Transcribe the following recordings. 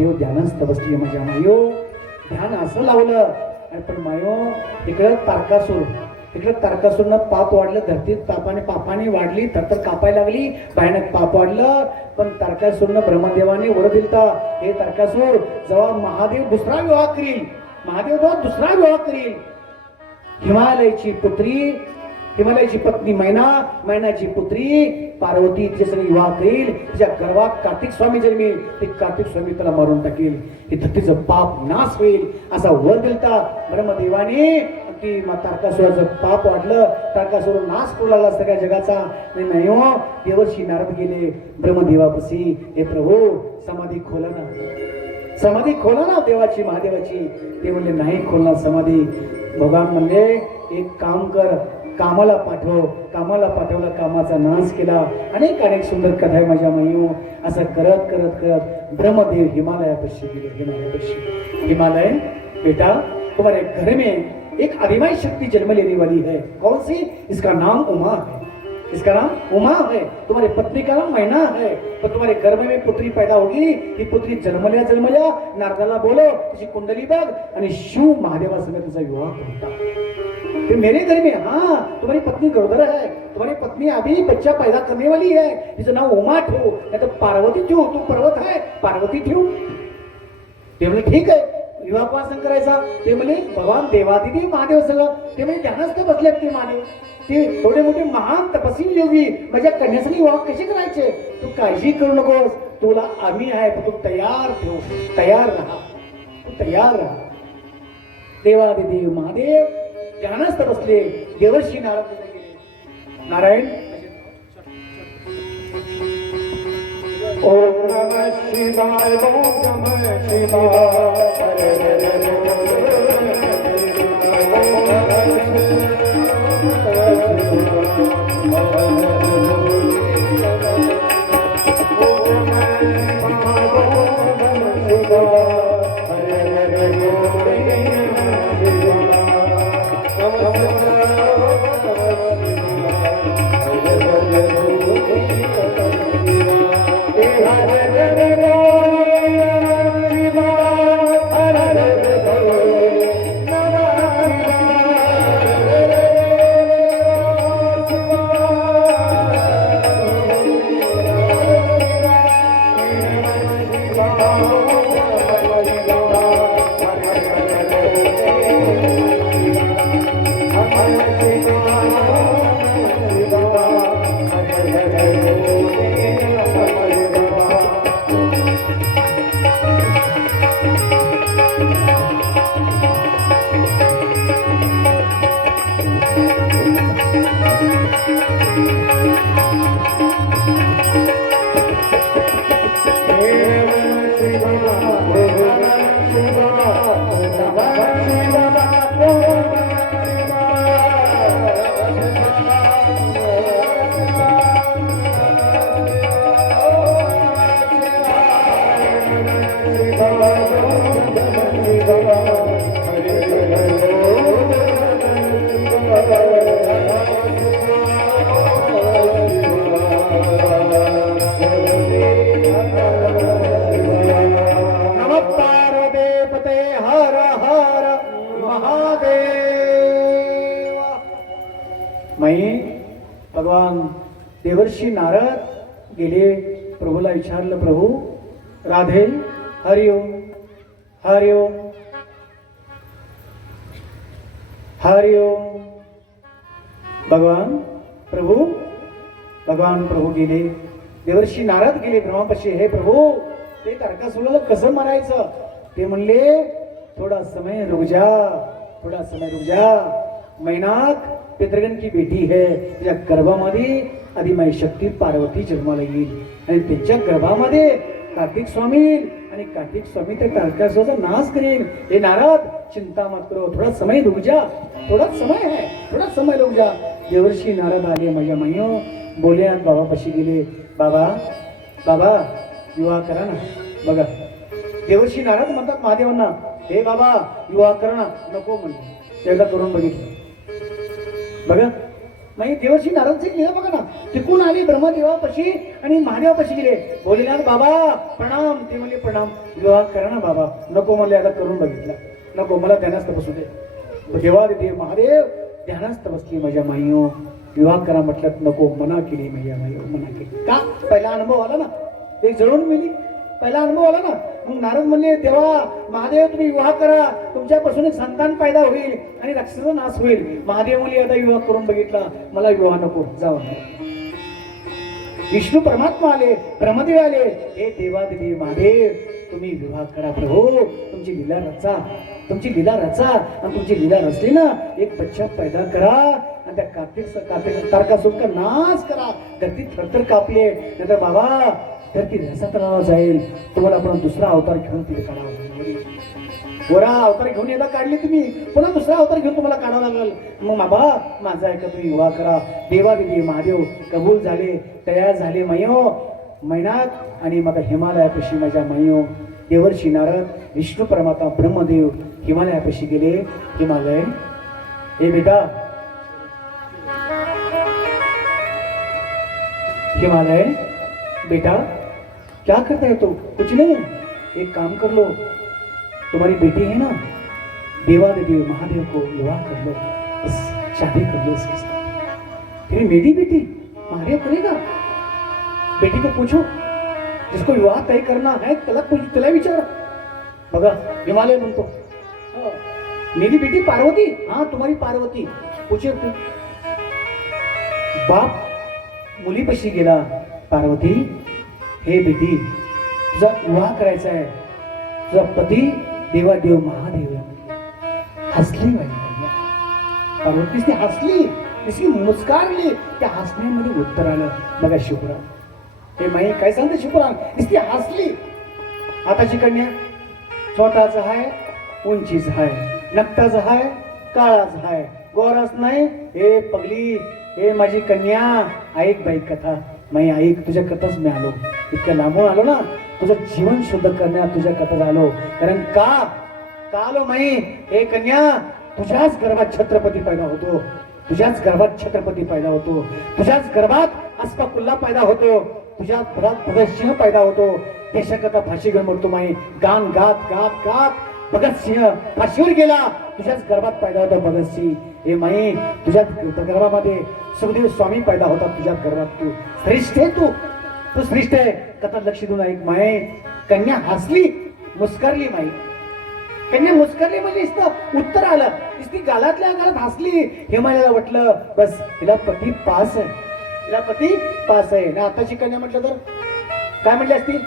महादेव ध्यानस्थ बसली माझ्या मायो. ध्यान असं लावलं पण मायो इकडं तारकासूरनं पाप वाढलं, धरतीत पापाने वाढली, तर कापायला लागली, भयानक पाप वाढलं. पण तारकासूरनं ब्रह्मदेवाने वर दिलता, हे तारकासूर जेव्हा महादेव दुसरा विवाह करील, हिमालयाची पत्नी मैनाची पुत्री पार्वती तिच्यासंग विवाह करील, तिच्या गर्भात कार्तिक स्वामी जन्मील, ते कार्तिक स्वामी त्याला मारून टाकेल, हे धरतीचं पाप नाश होईल असा वर दिलता ब्रह्मदेवाने. की तारकासुराचं पाप वाढलं, तारकासुर नाश करू लागला सगळ्या जगाचा. नाही हो, देवर्षी नारद गेले ब्रह्मदेवापाशी, हे प्रभू समाधी खोला ना देवाची महादेवाची. ते म्हणले नाही खोलणार समाधी. भगवान म्हणले एक काम कर, कामाला पाठवलं, कामाचा नाश केला. अनेक सुंदर कथा आहे माझ्या मायू. असं करत करत करत ब्रह्मदेव हिमालयापाशी गेले. हिमालय बेटा, तुम्हारे घर में एक अरिमाई शक्ति जन्म लेने वाली है. कौन सी? इसका नाम उमा है. तुम्हारी पत्नी का नाम मैना है. तो तुम्हारे गर्भ में पुत्री पैदा होगी. ही पुत्री जन्मल्या नारदाला बोलो, तिची कुंडली बघ आणि शिव महादेवासंग तुझा विवाह होता. फिर मेरे घर में, हाँ तुम्हारी पत्नी गरोदर है, तुम्हारी पत्नी अभी बच्चा पैदा करने वाली है, जिसका नाम उमा ठेव, नहीं तो पार्वती ठेव. तू पर्वत है, पार्वती ठेव. ते म्हणले ठीक आहे, विवाह कोणासंग करायचा? ते म्हणे भगवान देवादिदेव महादेव सगळं. ते म्हणजे ध्यानस्थ बसले ते महादेव, ते थोडे मोठे महान तपस्वी योगी. माझ्या कन्यासंग विवाह कसे करायचे? तू काळजी करू नकोस, तुला आम्ही आहे, तू तयार राहा. देवादिदेव महादेव ध्यानस्थ बसले. देवर्षी नारद गेले. नारायण ओम नमः शिवाय, ओम नमः शिवाय. भगवान देवर्षी नारद गेले. प्रभूला विचारलं, प्रभू राधे, हरिओम हरिओम हरिओम. भगवान प्रभू गेले. देवर्षी नारद गेले ब्रह्मापाशी. हे प्रभू, ते तारकासुराला कसं मारायचं? ते म्हणले थोड़ा समय रुक जा. मैनाक पितृगण की बेटी है, तिच्या गर्भामध्ये आदिमाई शक्ती पार्वती जन्माला येईल आणि त्यांच्या गर्भामध्ये कार्तिक स्वामी येईल आणि कार्तिक स्वामी त्या तारकासुराचा नाश करेल. हे नारद, चिंता मत करो, थोड़ा समय रुक जा. थोड़ा समय रुक जा. देवर्षी नारद आले माझ्या मायो. बोले बाबापाशी गेले. बाबा विवाह करा ना. बघा, देवर्षी नारद म्हणतात महादेवांना, हे बाबा विवाह करा ना. नको म्हणले. एकदा करून बघितलं. बघा म्हणजे देवर्षी नारदजी गेले बघा ना, तिकून आली ब्रह्मदेवापाशी आणि महादेवापाशी गेले. भोलेनाथ बाबा प्रणाम. ते म्हणले प्रणाम. विवाह करा ना बाबा. नको म्हणले, आता करून बघितला. नको, मला ध्यानास्थ बसू दे. देवादेव महादेव ध्यानास्थ बसली माझ्या माईयो. विवाह करा म्हटलं नको, मना केली माझ्या माईयो, मना केली. का? पहिला अनुभव आला ना, एक जळून मिली. पहिला अनुभव आला ना. मग नारद म्हणले देवा महादेव तुम्ही विवाह करा, तुमच्यापासून एक संतान पैदा होईल आणि राक्षसाचा नाश होईल. महादेव म्हणले आता विवाह करून बघितला, मला विवाह नको, जावा. विष्णू परमात्मा आले, ब्रह्मदेव आले. हे देवादेवी महादेव तुम्ही विवाह करा प्रभू, तुमची लीला रचा, तुमची लीला रचा. आणि तुमची लीला रचली ना, एक बच्चा पैदा करा आणि त्या कार्तिक तारकासुर का नाश करा. धरती थरथर कापले. नंतर बाबा धरती रसातलावर जाईल. तुम्हाला आपण दुसरा अवतार घेऊन तिथे काढावा लागेल. वरा अवतार घेऊन एकदा काढली तुम्ही, पुन्हा दुसरा अवतार घेऊन तुम्हाला काढावा लागेल. मग बाबा माझा ऐका, तुम्ही विवाह करा. देवादेवी महादेव कबूल झाले, तयार झाले. मैयो मैनाक आणि मग हिमालयापाशी माझ्या मैयो देवर्षी नारद, विष्णू परमात्मा, ब्रह्मदेव हिमालयापाशी गेले. हिमालय हे बेटा, हिमालय बेटा क्या करता है तो? कुछ नहीं, एक काम कर लो, तुम्हारी बेटी है ना, देवादेव महादेव को विवाह कर लो, बस शादी कर लो इसके साथ. तेरी मेरी बेटी महादेव करेगा. बेटी को पूछो, जिसको विवाह तय करना है त्याला त्याला विचार. बघा हिमालय म्हणतो मेरी बेटी पार्वती. हाँ तुम्हारी पार्वती. पूछे बाप मुलीपाशी गेला. पार्वती हे बेटी तुझा विवाह करायचा आहे, तुझा पती देवादेव महादेव आहे. हसली बाई. पार्वती ती हसली, तिची मुस्कारली. त्या हसण्यामध्ये उत्तर आलं. बघा शुक्रान, हे माई काय सांगते शुक्रान, ती हसली. आताची कन्या छोटाच आहे, उंचीच आहे, नकटाच आहे, काळाच आहे, गोराच नाही. हे पगली, हे माझी कन्या, ऐक बाई कथा. माई ऐक, तुझ्या कथाच मी आलो. इतकं लांबून आलो ना, तुझं जीवन शुद्ध करण्यात तुझ्या कथाच आलो. कारण का आलो माई? हे कन्या, तुझ्याच गर्भात छत्रपती पैदा होतो, तुझ्याच गर्भात छत्रपती पैदा होतो, तुझ्याच गर्भात अस्फाकुल्ला पैदा होतो, तुझ्याच घरात भगतसिंह पैदा होतो. देशाकरता फाशी घेऊन मरतो माई. गान गात गात गात भगतसिंह फाशीवर गेला. तुझ्याच गर्भात पैदा होता भगतसिंह. हे माई, तुझ्याच गर्भामध्ये सुखदेव स्वामी पैदा होता. तुझ्याच गर्भात तू श्रेष्ठ आहे. तू श्रेष्ठ आहे. कथा लक्ष देऊन ऐक माई. कन्या हसली, मुस्करली माई. कन्या मुस्करली म्हणजे इथं उत्तर आलं. ती गालातल्या गालात हसली. हिमालयाला वाटलं बस तिला पती पास आहे, तिला पती पास आहे ना. आताची कन्या म्हटलं तर काय म्हटली असतील?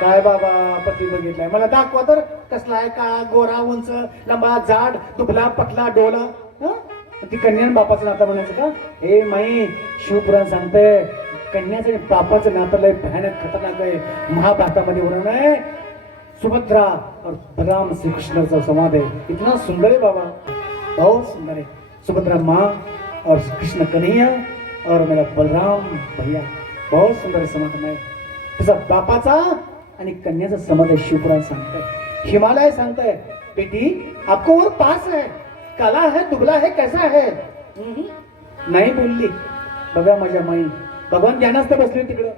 काय बाबा पती बघितलाय, मला दाखवा तर. कसला आहे? काळा, गोरा, उंच, लंबा, जाड, दुबला, पतला, डोला. ती कन्या बापाचं नातं म्हणायचं का? हे माई, शिवपुराण सांगतंय कन्याचं आणि बापाचं नातं लय भयानक खतरनाक आहे. महाभारतामध्ये वर्णन आहे. सुभद्रा और बलराम श्री कृष्ण संवाद है. इतना सुंदर है बाबा, बहुत सुंदर है. सुभद्रा माँ और कृष्ण कन्हैया और मेरा बलराम भैया, बहुत सुंदर संवाद है. तुझा बापाचा आणि कन्याचा संबंध आहे. शिवपुराण सांगताय, हिमालय सांगताय बेटी आपको और पास है, काला है, दुबला है, कैसा है? नाही बोलली. बघा माझ्या माई, भगवान ध्यानास्थ बसले तिकडं.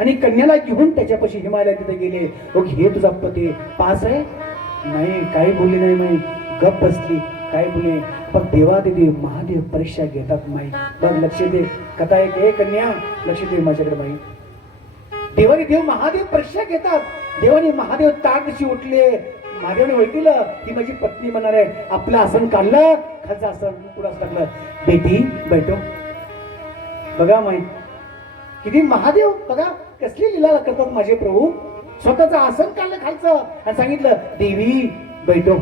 आणि कन्याला घेऊन त्याच्यापाशी हिमालय तिथे गेले. हे तुझा पती पास आहे? नाही, काही बोलली नाही माई. गप बसली, काय बोले. पण देवादेवी महादेव परीक्षा घेतात माई. बघ लक्ष दे, कथा एक. हे कन्या लक्ष दे माझ्याकडे माई. देवाने देव महादेव परीक्षा घेतात. देवाने महादेव ताक दिवशी उठले. महादेवने ओळखलं ही माझी पत्नी म्हणणार आहे. आपलं आसन काढलं, खालचं आसन पुढं टाकलं. बेटी बैठो. बघा माई, किती महादेव बघा कसली लीला करतात माझे प्रभू. स्वतःचं आसन काढलं खालचं आणि सांगितलं देवी बैठो.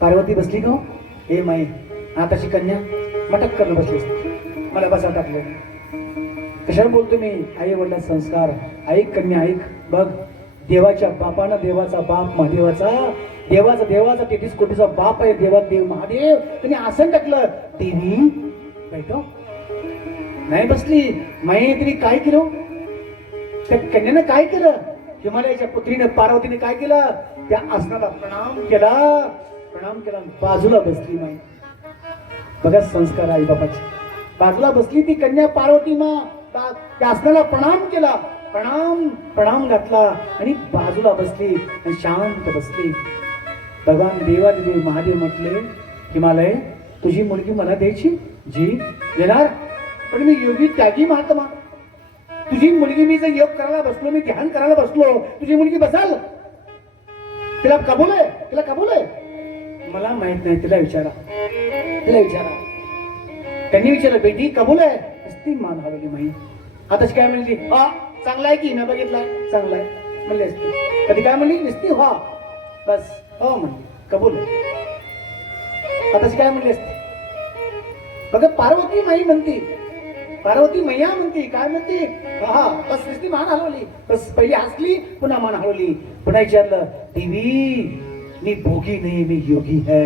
पार्वती बसली का? हे माई, आताची कन्या मटक करून बसली. मला बसा टाकलं. कशाला बोलतो मी? आई वडला संस्कार. ऐक कन्या ऐक. बघ देवाच्या बापानं, देवाचा बाप महादेवाचा, देवाचा 33 कोटीचा बाप आहे देव महादेव. त्यांनी आसन टाकलं. देवी बैठो. नाही बसली. माई तिने काय केलं? त्या कन्यानं काय केलं? हिमालयाच्या पुत्रीने पार्वतीने काय केलं? त्या आसनाला प्रणाम केला, बाजूला बसली माई. बघा संस्कार आई बाबाचे. बाजूला बसली ती कन्या पार्वती त्या असण्याला प्रणाम केला, प्रणाम घातला आणि बाजूला बसली आणि शांत बसली. भगवान देवादिदेव महादेव म्हटले, हिमालय तुझी मुलगी मला द्यायची? जी देणार, पण मी योगी त्यागी महात्मा. तुझी मुलगी, मी जर योग करायला बसलो, मी ध्यान करायला बसलो, तुझी मुलगी बसाल? तिला कबूल आहे? तिला कबूल आहे? मला माहित नाही, तिला विचारा. त्यांनी विचारलं, बेटी कबूल आहे? नुसती मान हलवली. माई आताच काय म्हणली? हा चांगला आहे की न बघितलाय? चांगला आहे म्हणली असती. कधी काय म्हणली? नुसती हा बस हो म्हणली, कबूल आहे. आताच काय म्हणली असते? बघा पार्वती माई म्हणती, पार्वती मैया म्हणती, काय म्हणती? हा बस नुसती मान हलवली. बस पहिली हसली, पुन्हा मान हलवली. पुन्हा विचारलं, देवी मी भोगी नहीं, मैं योगी है.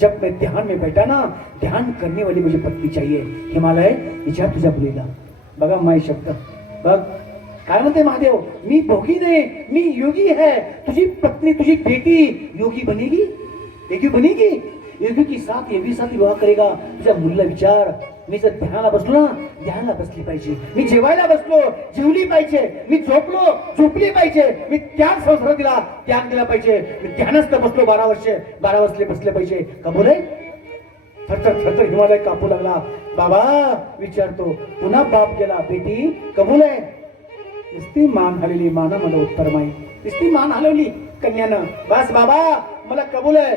जब मैं ध्यान में बैठा ना, ध्यान करने वाली मुझे पत्नी चाहिए. हिमालय विचार तुझ्या मुलीला. बघा माय शब्द बघ काय म्हणते महादेव, मी भोगी नाही, मी योगी है. तुझी पत्नी, तुझी बेटी योगी बनेगी, योगी बनेगी. योगी की साथ योगी साथ विवाह करेगा. तुझ्या मुलीला विचार. मी जर ध्यानाला बसलो ना, ध्यानाला बसली पाहिजे. मी जेवायला बसलो, जेवली पाहिजे. मी झोपलो, झोपली पाहिजे. मी त्याग संस्कृतीला त्याग दिला पाहिजे. मी ध्यानस्थ बसलो 12 वर्ष, 12 वर्ष बसले पाहिजे. कबूल आहे? थरथर हिमालय कापू लागला. बाबा विचारतो, पुन्हा बाप गेला, बेटी कबूल आहे? नुसती मान हलवली. माना मला उत्तर माई. नुसती मान हलवली कन्यानं. बस बाबा मला कबूल आहे.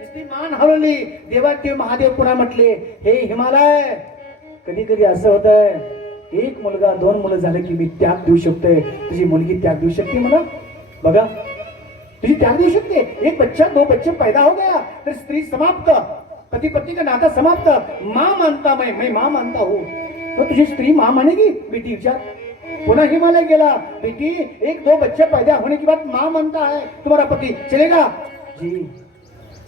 नुसती मान हलवली. देवादेव महादेव पुन्हा म्हटले, हे हिमालय कधी कधी असं होतंय, एक मुलगा 2 मुलं झाले की मी त्याग देऊ शकतोय. तुझी मुलगी त्याग देऊ शकते मला? बघा तुझी त्याग देऊ शकते. एक बच्चा 2 बच्चे पैदा हो गया तर स्त्री समाप्त, पति पत्नी का नाता समाप्त. माँ मानता मैं माँ मानता हूँ, तो तुझी स्त्री माँ मानेगी? बेटी विचार. पुनः हिमालय गेला, बेटी 1-2 बच्चे पैदा होने के बाद माँ मानता है तुम्हारा पति, चलेगा? जी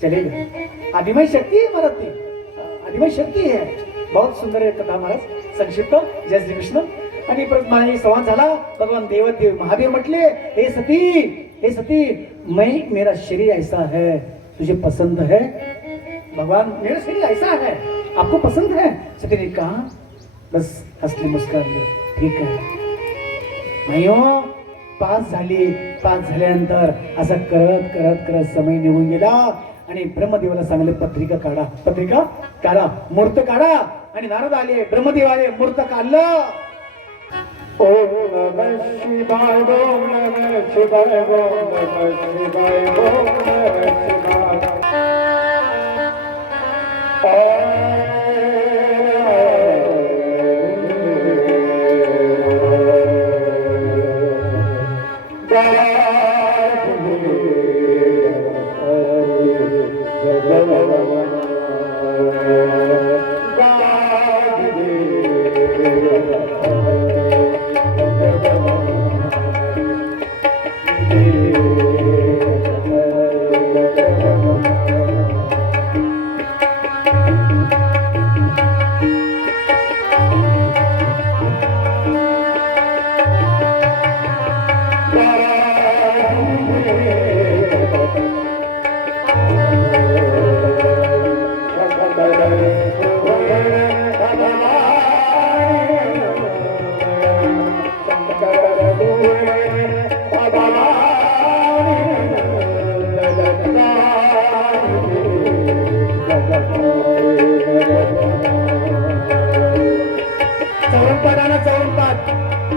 चलेगा. आदिमय शक्ती है महाराज ती, आदिमय शक्ती है. बहुत सुंदर आहे कथा महाराज, संक्षिप्त. जय श्री कृष्ण. आणि परत माझा संवाद झाला. भगवान देव महादेव म्हटले, हे सती मैं, मेरा शरीर ऐसा है, तुझे पसंद है? भगवान, मेरा शरीर ऐसा है, आपको पसंद है? सती ने कहा. बस हसली मुस्कुराली. ठीक आहे. मायो 5 झाली. 5 झाल्यानंतर असं करत समय निघून गेला आणि ब्रह्मदेवाला सांगले, पत्रिका काढा, मूर्त काढा. आणि नारद आले, ब्रह्मदेव आले, मूर्त काढलं. ओम नमः शिवाय, ओम नमः शिवाय, ओम नमः शिवाय, ओम नमः शिवाय.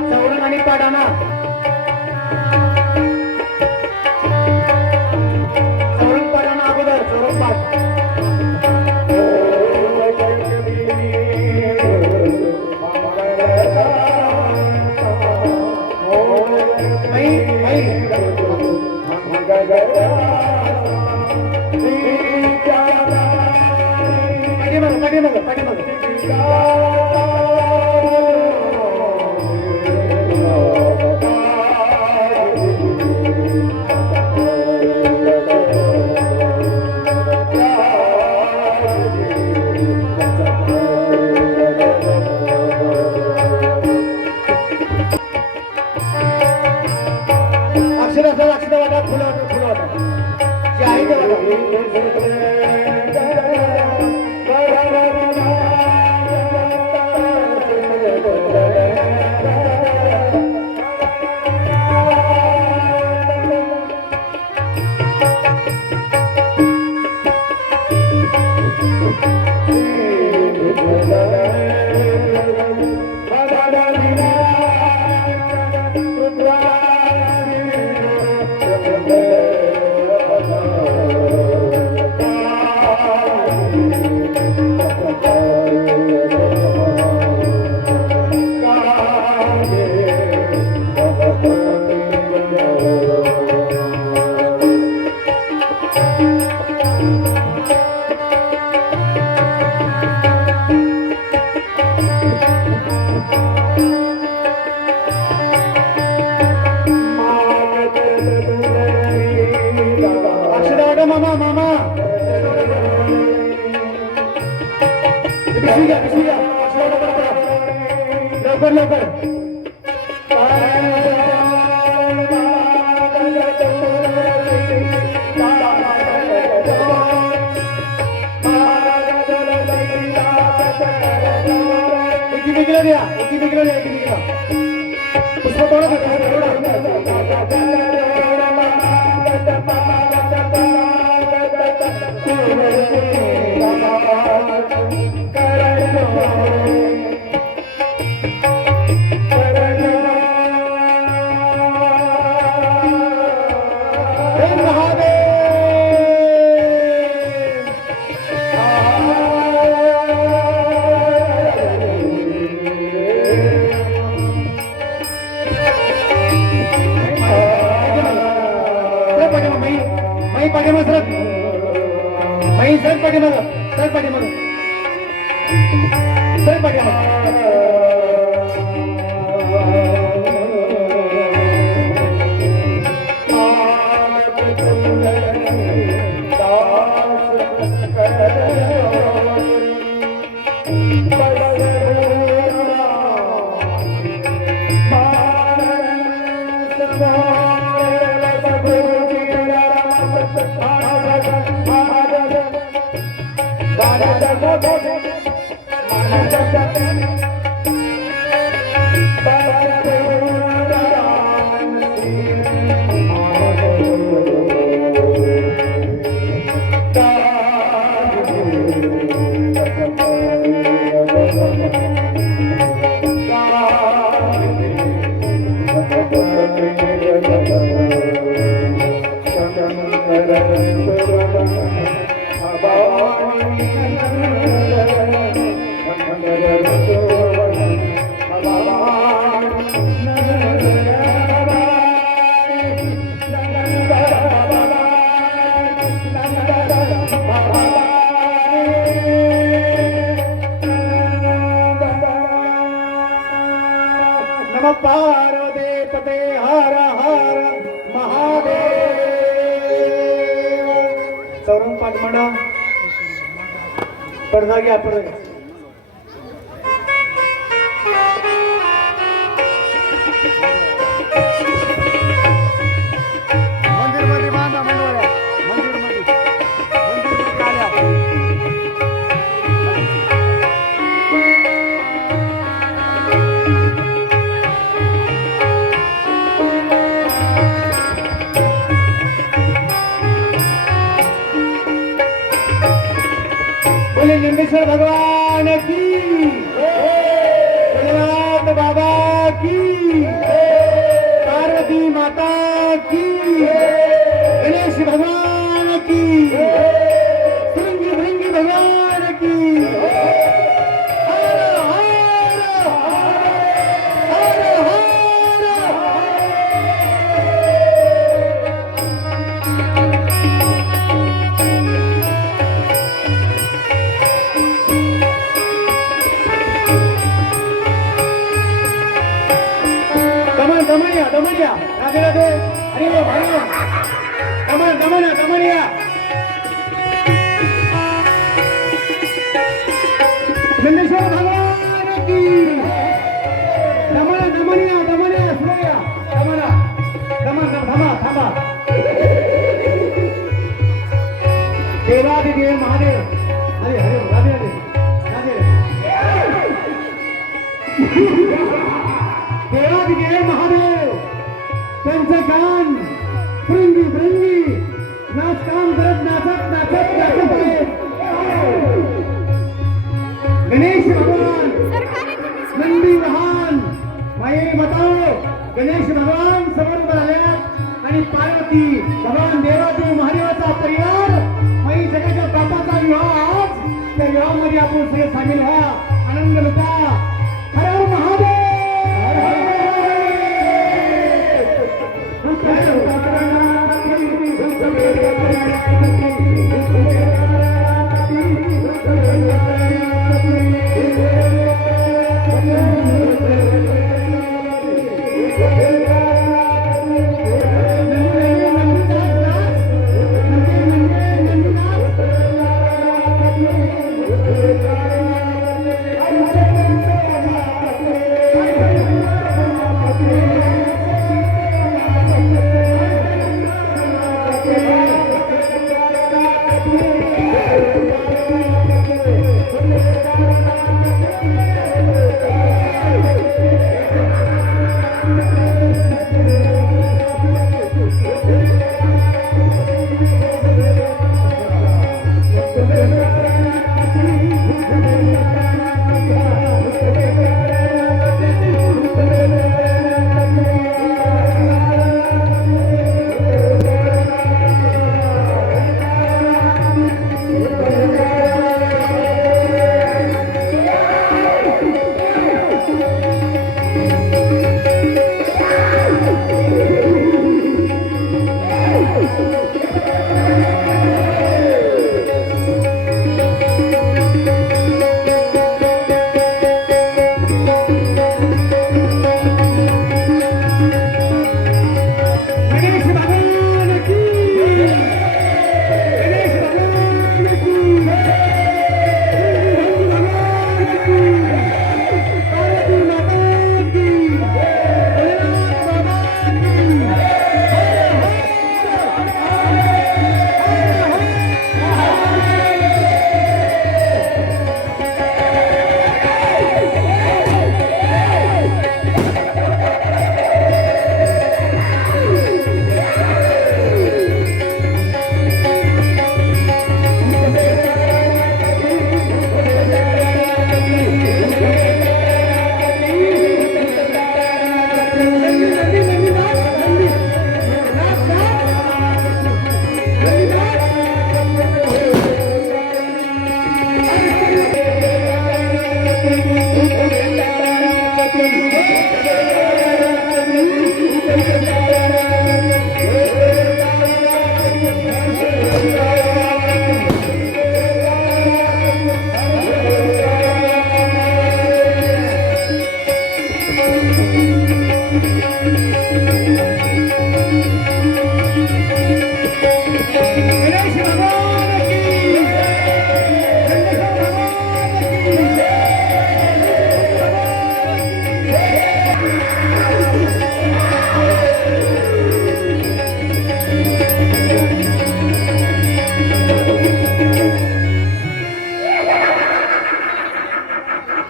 चौरण आणि पाडाना. चौरण पाडाना अगोदर, चौरण पाठ. पाठीमागं. अक्षर वाटा, फुलं वाटा जे आहे ते वाटा. अक्षरा मामा मामा पिशवी घ्या पिशवी घ्या लवकर लवकर एकीमेकीला द्या एकीमेकीला द्या एकीमेकीला पुष्प थोडा पाठीमाग सरक माई सरक पाठीमाग सरक पाठीमाग सरक नम पार्वते पते हर हर महादेव चौरंग पाठ म्हणा पडदा घ्या पडदा मंदिर मध्ये बांधा मंडोळ्या मंदिर मध्ये आल्या लिंगेश्वर भगवान की भोलेनाथ बाबा की पार्वती माता की गणेश भगवान की भृंगी भृंगी भगवान की हर हर हर हर दमनिया राधे राधे हरि ओम दमनिया लिंगेश्वर भगवान की दमनिया सुनया दमन थांबा देवादिदेव महादेव हरे हरे राधे राधे देवादिदेव महादेव त्यांचं गान भृंगी भृंगी नाचकाम करत नाचत आहे गणेश भगवान नंदी वाहन माई बताओ गणेश भगवान समोर आल्यात आणि पार्वती भगवान देवादेव महादेवाचा परिवार माई जगाच्या बापाचा विवाह आज त्या विवाहामध्ये आपण सगळे सामील व्हा आनंद लुटा हर हर महादेव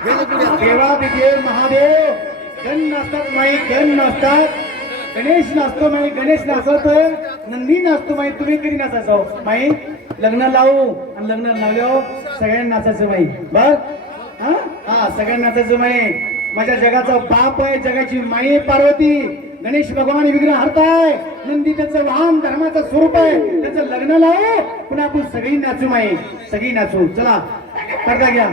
देवादिदेव महादेव गण नाचतात माई गण नाचतात गणेश नाचतो माई गणेश नाचवतोय नंदी नाचतो माई तुम्ही कधी नाचायचं माई लग्न लावू आणि लग्न लावल्यावर सगळ्यांना नाचायचं माई बर हा सगळ्यांना नाचायचं माई माझ्या जगाचा बाप आहे जगाची माई आहे पार्वती गणेश भगवान विग्रह हरताय नंदी त्याचं वाहन धर्माचं स्वरूप आहे त्याचं लग्न लावू पुन्हा आपण सगळी नाचू माई सगळी नाचू चला करता घ्या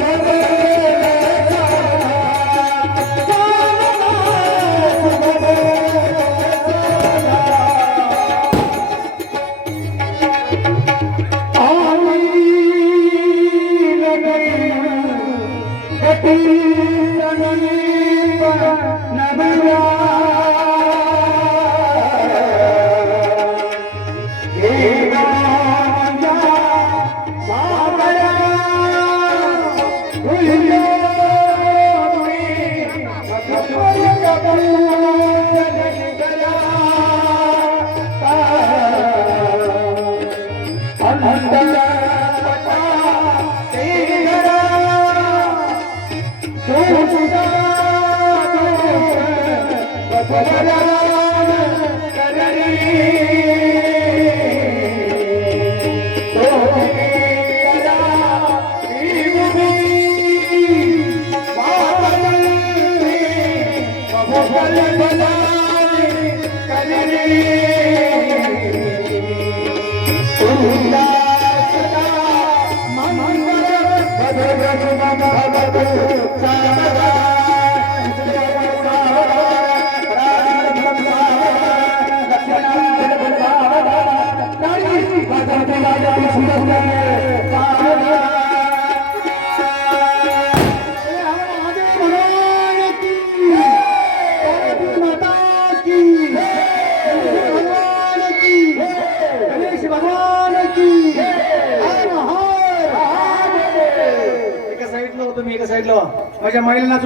Thank you. एका साईडला होतो मी, एका साईडला माझ्या महिलांना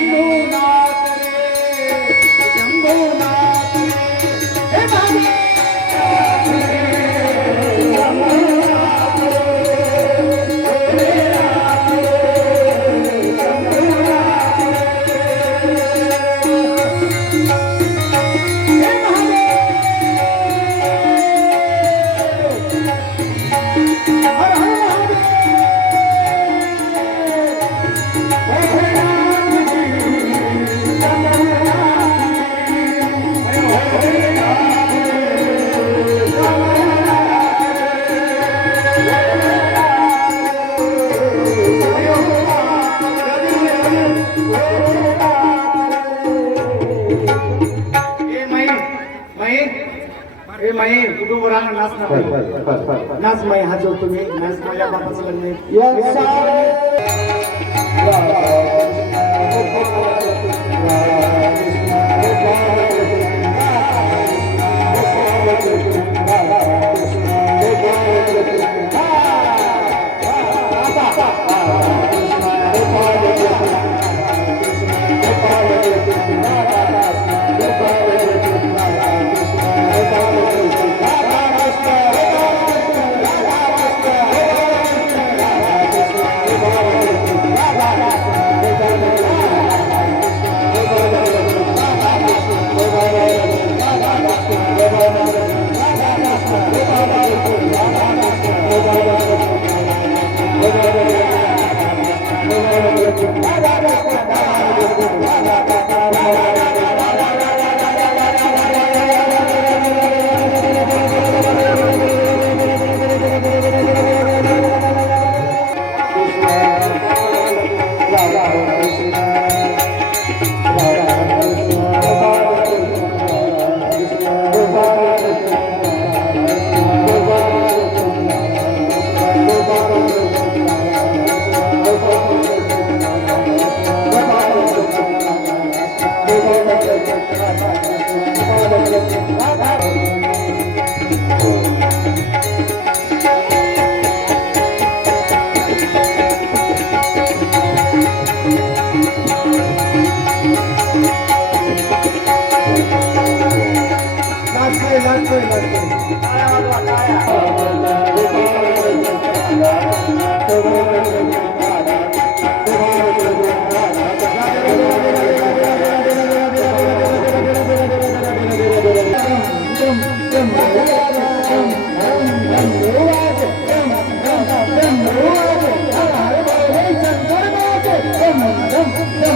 कुटुंब राहणार नाच नाच माई हा जो तुम्ही नाच माझ्या बापाचं लग्न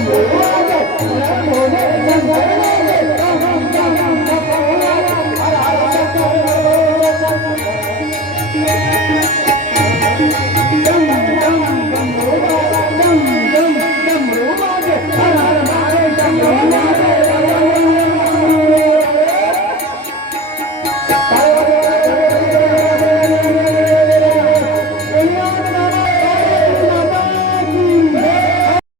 Dum